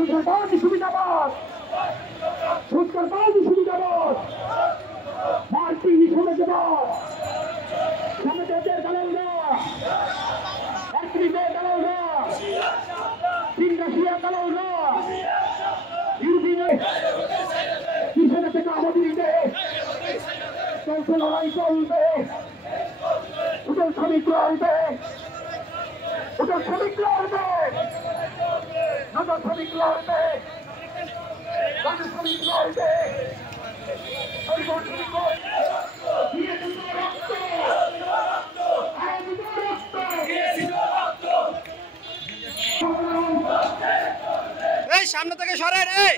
সুবিধাবাদ সুবিধাবাদ সুবিধাবাদ সুবিধাবাদ মার্কিন নিষেধাজ্ঞাবাদ শ্রমিকদের দালালরা চাকরিদের দালালরা চীন রাশিয়া দালালরা ইউরোপিয়ান কৃষক থেকে আমাদের দেশ চলছে লড়াই চলবে ওদের শ্রমিকরা আসবে ওদের শ্রমিকরা আসবে ওদের শ্রমিকরা আসবে ওদের শ্রমিকরা আসবে এই সামনে থেকে সরেন এই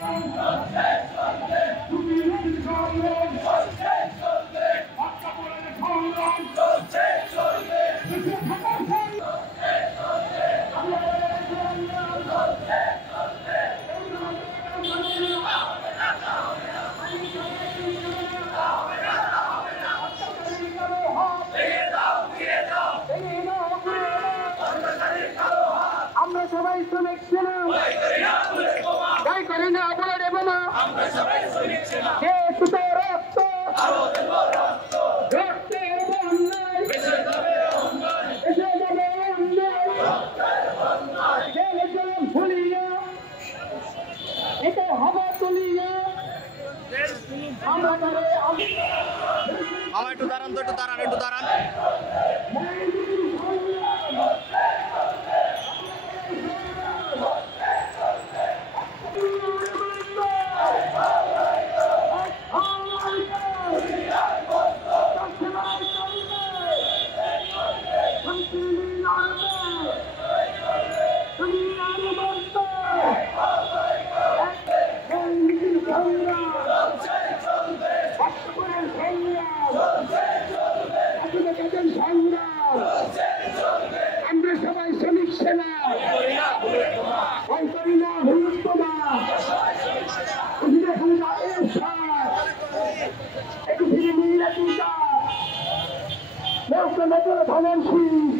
আমরা সবাই শ্রমিক ছিলাম তাই করে না বলে দেব না রক্ত রক্তের বন্যায় এসে যাবে অন্যায় জেলে জলে ভুলিয়া এটা হবা তুলিয়া আমরা করে আমার একটু দাঁড়ান তো একটু দাঁড়ান আমরা সবাই শ্রমিক সেনা করি না ভূমিষ্ঠমা একটু ফিরে নিয়ে চিন্তা ধনের শীষ